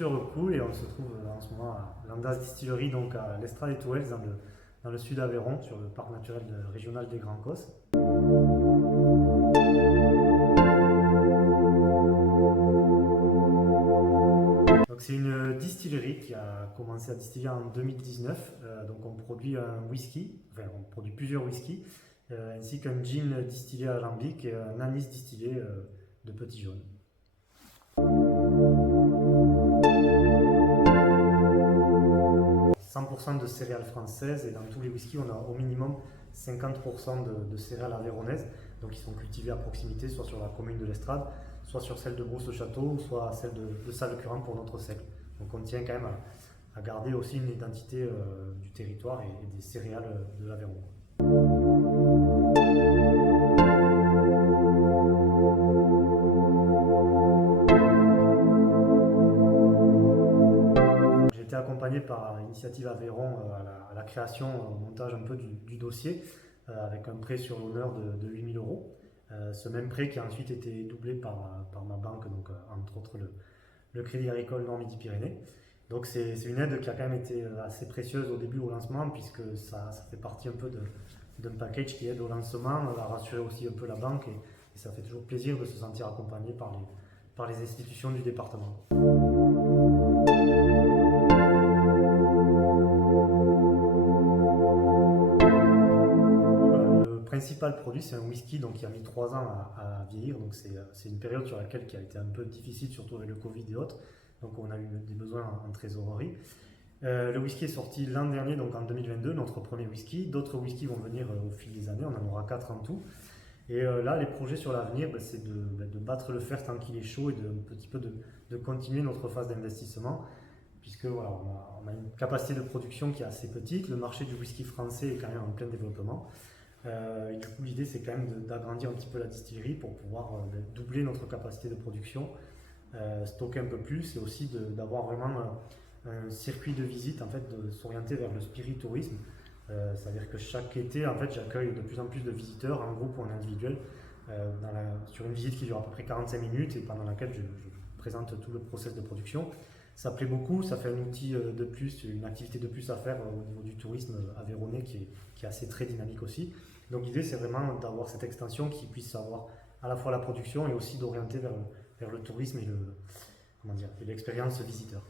température cool et on se trouve en ce moment à l'Andas Distillery, donc à l'Estrade et Touels, dans le sud d'Aveyron, sur le parc naturel régional des Grands Cosses. Donc c'est une distillerie qui a commencé à distiller en 2019. Donc on produit un whisky, enfin on produit plusieurs whiskies, ainsi qu'un gin distillé alambic et un anis distillé de petit jaune. « 100% de céréales françaises et dans tous les whiskies on a au minimum 50% de céréales aveyronaises, donc qui sont cultivées à proximité, soit sur la commune de l'Estrade, soit sur celle de Brousse-le-Château, soit celle de Salles-Curran pour notre seigle. Donc on tient quand même à garder aussi une identité du territoire et des céréales de l'Aveyron. J'ai été accompagné par Initiative Aveyron à la création, au montage un peu du dossier, avec un prêt sur l'honneur de 8 000 euros. Ce même prêt qui a ensuite été doublé par ma banque, donc entre autres le Crédit Agricole Nord-Midi-Pyrénées. Donc c'est une aide qui a quand même été assez précieuse au début au lancement, puisque ça fait partie un peu d'un package qui aide au lancement, à rassurer aussi un peu la banque, et ça fait toujours plaisir de se sentir accompagné par les institutions du département. Le principal produit, c'est un whisky donc, qui a mis 3 ans à vieillir, donc c'est une période sur laquelle qui a été un peu difficile, surtout avec le Covid et autres, donc on a eu des besoins en trésorerie. Le whisky est sorti l'an dernier, donc en 2022, notre premier whisky. D'autres whiskies vont venir au fil des années, on en aura 4 en tout. Et là, les projets sur l'avenir, c'est de battre le fer tant qu'il est chaud et un petit peu de continuer notre phase d'investissement, puisque voilà, on a une capacité de production qui est assez petite. Le marché du whisky français est quand même en plein développement. Et du coup, l'idée, c'est quand même d'agrandir un petit peu la distillerie pour pouvoir doubler notre capacité de production, stocker un peu plus, et aussi d'avoir vraiment un circuit de visite, en fait, de s'orienter vers le spiritourisme. C'est-à-dire que chaque été, en fait, j'accueille de plus en plus de visiteurs, en groupe ou en individuel, sur une visite qui dure à peu près 45 minutes et pendant laquelle je présente tout le process de production. Ça plaît beaucoup, ça fait un outil de plus, une activité de plus à faire au niveau du tourisme aveyronnais qui est assez très dynamique aussi. Donc l'idée, c'est vraiment d'avoir cette extension qui puisse avoir à la fois la production et aussi d'orienter vers le tourisme et l'expérience visiteur.